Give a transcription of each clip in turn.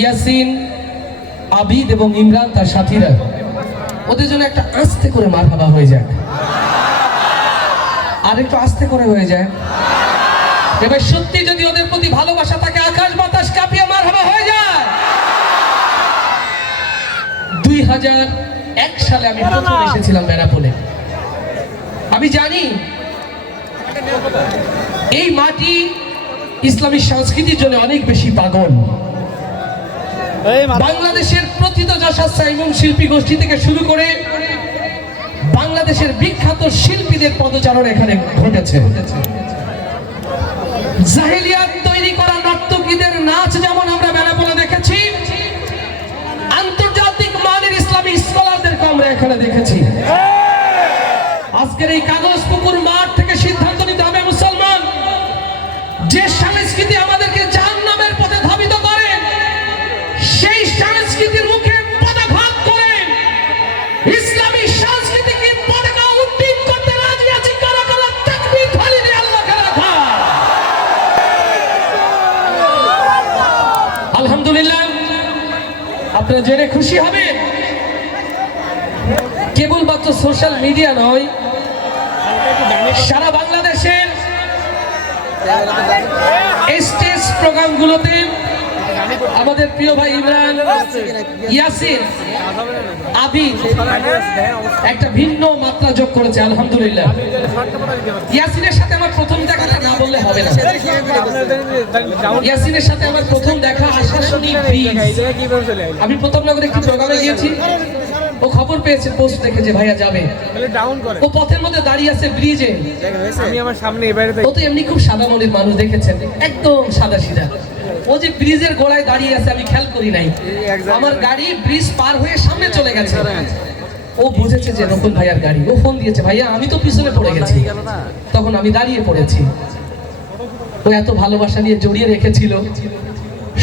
ইয়াসিন, আবিদ এবং ইমরান তার সাথীরা, ওদের জন্য একটা আস্তে করে মারহাবা হয়ে যায়, আর একটু আস্তে করে হয়ে যায়। এবার সত্যি যদি ওদের প্রতি ভালোবাসা থাকে, আকাশ বাতাস কাঁপিয়ে মারহাবা হয়ে যায়। 2001 সালে আমি প্রথম এসেছিলাম বেনাপোলে। আমি জানি এই মাটি ইসলামী সংস্কৃতির জন্য অনেক বেশি পাগল। বাংলাদেশের প্রথিতযশা এবং শিল্পী গোষ্ঠী থেকে শুরু করে বাংলাদেশের বিখ্যাত শিল্পীদের পদচারণ এখানে ঘটেছে। জাহেলিয়াত তৈরি করা নর্তকীদের নাচ যেমন আমরা বেনাপোলে দেখেছি, আন্তর্জাতিক মানের ইসলামী স্কলারদেরকে আমরা এখানে দেখেছি। আজকের এই কাগজ পুকুর মাঠ থেকে সিদ্ধান্ত নিতে হবে মুসলমান, যে সংস্কৃতি আমাদেরকে জাহান্নামের পথে ধাবিত করে, সেই সংস্কৃতির মুখে পদাঘাত করে ইসলামী সংস্কৃতিকে পতাকা উড্ডীন করতে রাজি আছে কারা কারা? তাকবীর ধ্বনি দিয়ে আল্লাহকে রাখা। আলহামদুলিল্লাহ, আপনারা জেনে খুশি হবেন, কেবলমাত্র সোশ্যাল মিডিয়া নয়, সারা বাংলাদেশের স্টেজ প্রোগ্রামগুলোতে আমাদের প্রিয় ভাই ইমরান, ইয়াসিন, আবিদ একটা ভিন্ন মাত্রা যোগ করেছে। আলহামদুলিল্লাহ, ইয়াসিনের সাথে আমার প্রথম দেখাটা না বললে হবে না। ইয়াসিনের সাথে আমার প্রথম দেখা আশাশুনি ব্রিজ। আমি প্রথম নগরে একটি প্রোগ্রামে গিয়েছি, ও খবর পেয়েছে, পোস্ট দেখে যে ভাইয়া যাবে, ও পথের মধ্যে দাঁড়িয়ে আছে ব্রিজে। আমি আমার সামনে ও তো এমনি খুব সাদা মনের মানুষ, দেখেছেন, একদম সাদা সিধা। ও যে ব্রিজের গোড়ায় দাঁড়িয়ে আছে আমি খেয়াল করি নাই, আমার গাড়ি ব্রিজ পার হয়ে সামনে চলে গেছে। ও বুঝেছে যে নতুন ভাইয়ার গাড়ি, ও ফোন দিয়েছে, ভাইয়া আমি তো পিছনে পড়ে গেছি। তখন আমি দাঁড়িয়ে পড়েছি। ও এত ভালোবাসা নিয়ে জড়িয়ে রেখেছিল,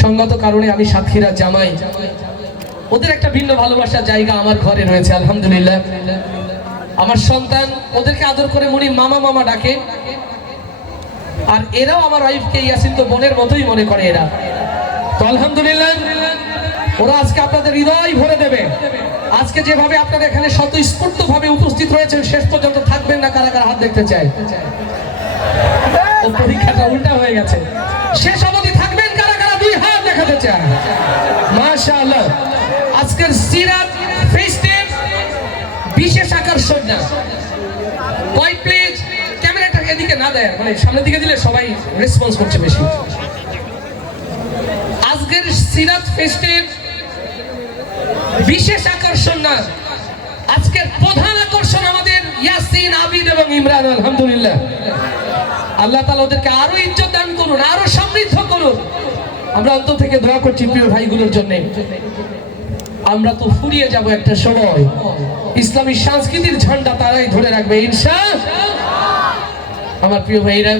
সঙ্গত কারণে আমি সাতক্ষীরার জামাই। ওদের একটা ভিন্ন ভালোবাসার জায়গা আমার ঘরে রয়েছে। আলহামদুলিল্লাহ, আমার সন্তান ওদেরকে আদর করে মনি মামা মামা ডাকে, আর এরাও আমার ওয়াইফকে ইয়াসিন তো বোনের মতোই মনে করে এরা। তো আলহামদুলিল্লাহ, ওরা আজকে আপনাদের হৃদয় ভরে দেবে। আজকে যেভাবে আপনারা এখানে স্বতঃস্ফূর্ত ভাবে উপস্থিত রয়েছেন, শেষ পর্যন্ত থাকবেন না কারা কারা হাত দেখতে চায়? ও পরীক্ষাটা উল্টা হয়ে গেছে। শেষ অবধি থাকবেন কারা কারা 2 হাত দেখাতে চায়? মাশাআল্লাহ, আজকের সিরাত ফেস্টের বিশেষ আকর্ষণ না কয় প্লিজ ক্যামেরাটা এদিকে না দেয়, মানে সামনের দিকে দিলে সবাই রেসপন্স করছে বেশি। আজকের সিরাত ফেস্টের বিশেষ আকর্ষণ না, আজকের প্রধান আকর্ষণ আমাদের ইয়াসিন, আবিদ এবং ইমরান। আলহামদুলিল্লাহ, আল্লাহ তাআলা ওদেরকে আরো ইজ্জত দান করুন, আরো সমৃদ্ধ করুন। আমরা অন্তর থেকে দোয়া করছি প্রিয় ভাইগুলোর জন্য। আমরা তো ফুরিয়ে যাব একটা সময়, ইসলামী সংস্কৃতির ঝান্ডা তারাই ধরে রাখবে ইনশাআল্লাহ। আমার প্রিয় ভাইরা,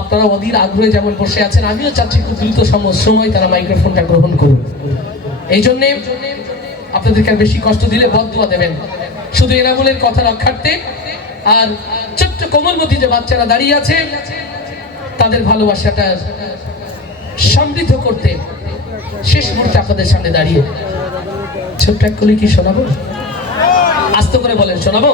আপনারা অধীর আগ্রহে যেমন বসে আছেন, আমিও চাচ্ছি খুব দ্রুত সময় তারা মাইক্রোফোনটা গ্রহণ করুন। এই জন্যে আপনাদেরকে আর বেশি কষ্ট দিলে বদদুয়া দেবেন, শুধু এনামুলের কথা রক্ষার্থে আর ছোট্ট কোমলমতি যে বাচ্চারা দাঁড়িয়ে আছে তাদের ভালোবাসাটা সমৃদ্ধ করতে শেষ মুহূর্তে আপনাদের সামনে দাঁড়িয়ে ছোট্ট এক কলি কি শোনাবো? আস্তে করে বলেন, শোনাবো?